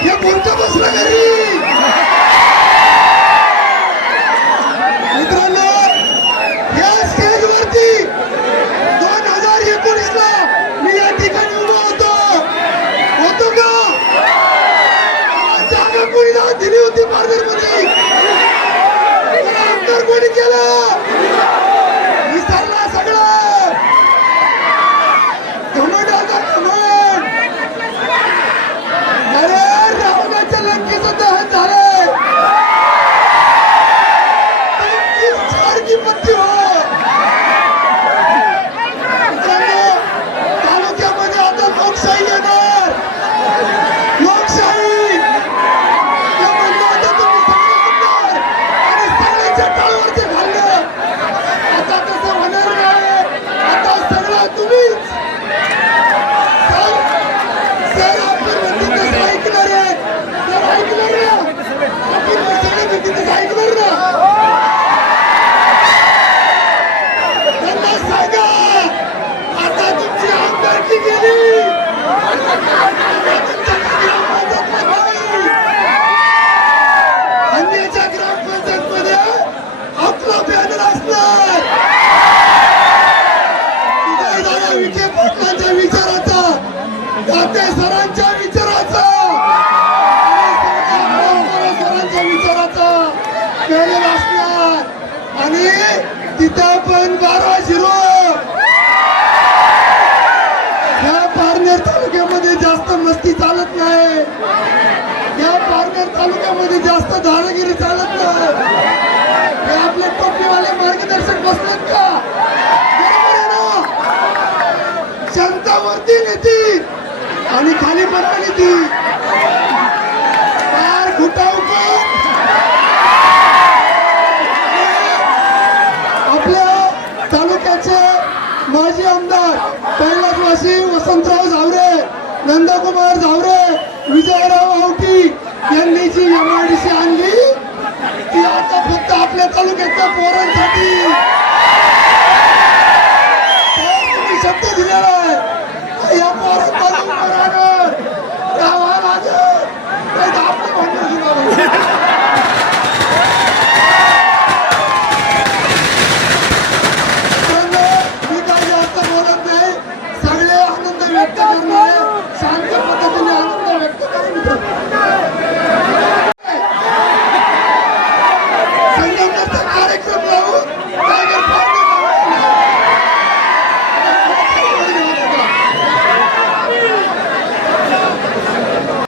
हे कोणतं बसलं घरी. मित्रांनो या स्टेज वरती दोन हजार एकोणीस ला मी या ठिकाणी उभा होतो. होतो का? जागा कोणी दिली होती पार्लरमध्ये आमदार कोणी केला? आपण बारा शिरो या पारनेर तालुक्यामध्ये जास्त मस्ती चालत नाही. या पारनेर तालुक्यामध्ये जास्त दादागिरी चालत नाही. हे आपले टोपीवाले मार्गदर्शक बसलेत का? जनता वरती नेती आणि खाली पण नेती पार खुटाव पण आपल्या तालुक्याचे माजी आमदार कैलासवासी वसंतराव झावरे नंदकुमार झावरे विजयराव आवटी यांनी जी एमआरडीसी आणली ती आता फक्त आपल्या तालुक्यातल्या पोरांसाठी